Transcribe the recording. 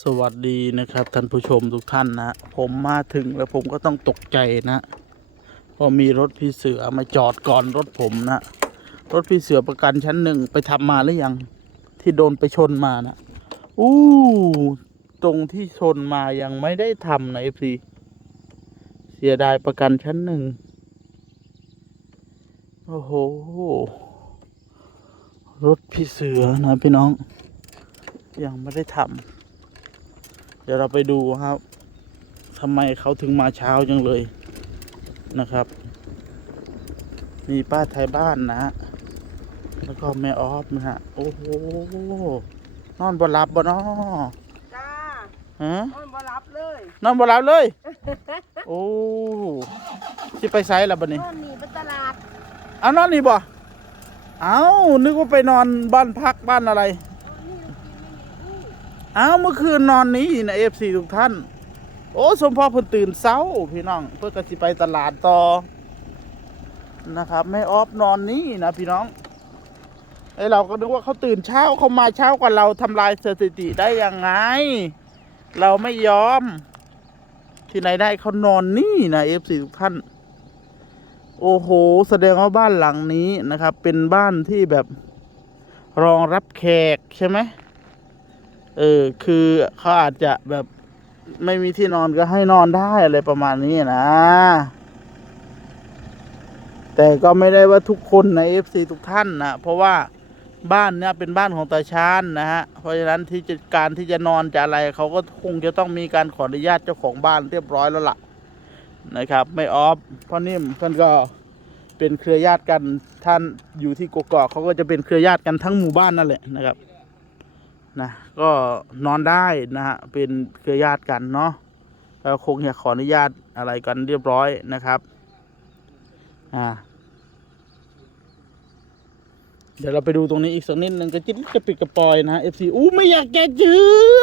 สวัสดีนะครับท่านผู้ชมทุกท่านนะ ผมมาถึงแล้วผมก็ต้องตกใจนะเพอมีรถพี่เสือมาจอดก่อนรถผมนะ รถพี่เสือประกันชั้นหนึ่งไปทำมาหรือยังที่โดนไปชนมานะอู้ตรงที่ชนมายังไม่ได้ทำนะเอฟซีเสียดายประกันชั้นหนึ่งโอ้โหรถพี่เสือนะพี่น้อง ยังไม่ได้ทำ เดี๋ยวเราไปดูครับทำไมเขาถึงมาเช้าจังเลยนะครับ มีป้าไทยบ้านนะฮะแล้วก็แม่ออฟนะฮะโอ้โหนอนบ่หลับบ่นอจ้าฮะนอนบ่รับเลยนอนบ่หลับเลย โอ้ที่ไปไซส์ละบัดนี้นอนหนีไปตลาดเอานอนนี่บ่เอานึกว่าไปนอนบ้านพักบ้านอะไร อ้าวเมื่อคืนนอนนี้นะเอฟซีทุกท่าน โอ้สมพ่อเพิ่นตื่นเช้าพี่น้อง เพื่อกสิไปตลาดต่อนะครับแม่ออฟนอนนี้นะพี่น้องไอเราก็นึกว่าเขาตื่นเช้าเขามาเช้ากว่าเราทำลายสถิติได้ยังไง เราไม่ยอม ที่ไหนได้เขานอนนี่นะเอฟซีทุกท่านโอ้โห แสดงว่าบ้านหลังนี้นะครับ เป็นบ้านที่แบบรองรับแขกใช่ไหม เออคือเขาอาจจะแบบไม่มีที่นอนก็ให้นอนได้อะไรประมาณนี้นะ แต่ก็ไม่ได้ว่าทุกคนใน FC ทุกท่านนะเพราะว่าบ้านเนี่ยเป็นบ้านของตาชานนะฮะ เพราะฉะนั้นที่จะการที่จะนอนจะอะไรเขาก็คงจะต้องมีการขออนุญาตเจ้าของบ้านเรียบร้อยแล้วล่ะนะครับ ไม่ออฟพ่อนิ่มท่านก็เป็นเครือญาติกันท่านอยู่ที่กกอกเขาก็จะเป็นเครือญาติกันทั้งหมู่บ้านนั่นแหละนะครับ นะก็นอนได้นะฮะเป็นเครือญาติกันเนาะแล้วคงจะขออนุญาตอะไรกันเรียบร้อยนะครับอ่าเดี๋ยวเราไปดูตรงนี้อีกสักนิดหนึ่งก็จิ้นกระปิดกระปอยนะเอฟซีอู้ไม่อยากแกเจือ